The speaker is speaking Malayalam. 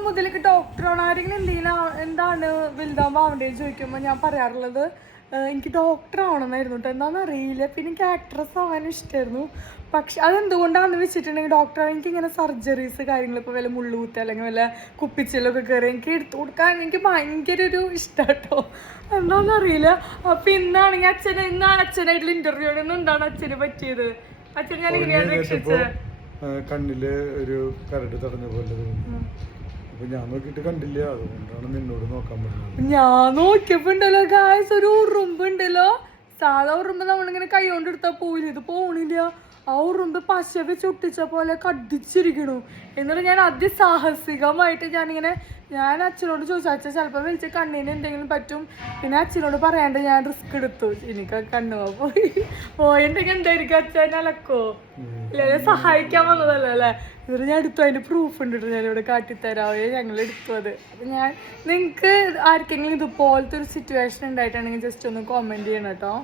ചെറുപ്പം മുതലേക്ക് ഡോക്ടറാണ്. ആരെങ്കിലും എന്താണ് വലുതാകുമ്പോൾ ആവേണ്ടതെന്ന് ചോദിക്കുമ്പോൾ ഞാൻ പറയാറുള്ളത് എനിക്ക് ഡോക്ടർ ആവണമെന്നായിരുന്നു കേട്ടോ. എന്താണെന്ന് അറിയില്ല. പിന്നെ എനിക്ക് ആക്ട്രസ് ആവാൻ ഇഷ്ടമായിരുന്നു. പക്ഷെ അതെന്തുകൊണ്ടാണെന്ന് വെച്ചിട്ടുണ്ടെങ്കിൽ ഡോക്ടർ എനിക്കിങ്ങനെ സർജറീസ് കാര്യങ്ങൾ ഇപ്പോൾ വല്ല മുള്ളുകുത്ത് അല്ലെങ്കിൽ വല്ല കുപ്പിച്ചിലൊക്കെ കയറി എനിക്ക് എടുത്തു കൊടുക്കാൻ എനിക്ക് ഭയങ്കര ഒരു ഇഷ്ടം കേട്ടോ. എന്താണെന്ന് അറിയില്ല. അപ്പം ഇന്നാണെങ്കിൽ ഇന്നാണ് അച്ഛനായിട്ടുള്ള ഇന്റർവ്യൂ. എന്താണ് അച്ഛന് പറ്റിയത്? അച്ഛൻ ഞാൻ ഇങ്ങനെയാണ് രക്ഷിച്ചത്. കണ്ണില് ഒരു കരട് തടഞ്ഞ പോലെ തോന്നി. അപ്പൊ ഞാൻ നോക്കിട്ട് കണ്ടില്ല, അതുകൊണ്ടാണ് നിന്നോട് നോക്കാൻ പറഞ്ഞത്. ഞാൻ നോക്കിയപ്പോ ഉണ്ടല്ലോ ഗായ്സ്, ഒരു ഉറുമ്പ് ഉണ്ടല്ലോ. സാധാ ഉറുമ്പ് നമ്മളിങ്ങനെ കൈ കൊണ്ട് എടുത്താൽ പോയില്ല, ഇത് പോണില്ല. ആ ഉറുമ്പ് പശ വെച്ച് ഒട്ടിച്ച പോലെ കടിച്ചിരിക്കണു. എന്നിട്ട് ഞാൻ അതിസാഹസികമായിട്ട് ഞാൻ അച്ഛനോട് ചോദിച്ചു, അച്ഛൻ ചിലപ്പോൾ വിളിച്ച് കണ്ണിന് എന്തെങ്കിലും പറ്റും. പിന്നെ അച്ഛനോട് പറയാണ്ട് ഞാൻ റിസ്ക് എടുത്തു. എനിക്ക് കണ്ണു പോയിട്ടുണ്ടെങ്കിൽ എന്തായിരിക്കും അച്ഛൻ അലക്കോ? ഇല്ല, സഹായിക്കാൻ വന്നതല്ലോ അല്ലേ. എന്നിട്ട് ഞാൻ എടുത്തു. അതിന്റെ പ്രൂഫ് ഉണ്ട്, ഞാനിവിടെ കാട്ടിത്തരാവേ. ഞങ്ങൾ എടുത്തു അത്. അപ്പം നിങ്ങൾക്ക് ആർക്കെങ്കിലും ഇതുപോലത്തെ ഒരു സിറ്റുവേഷൻ ഉണ്ടായിട്ടുണ്ടെങ്കിൽ ജസ്റ്റ് ഒന്ന് കോമെന്റ് ചെയ്യണം കേട്ടോ.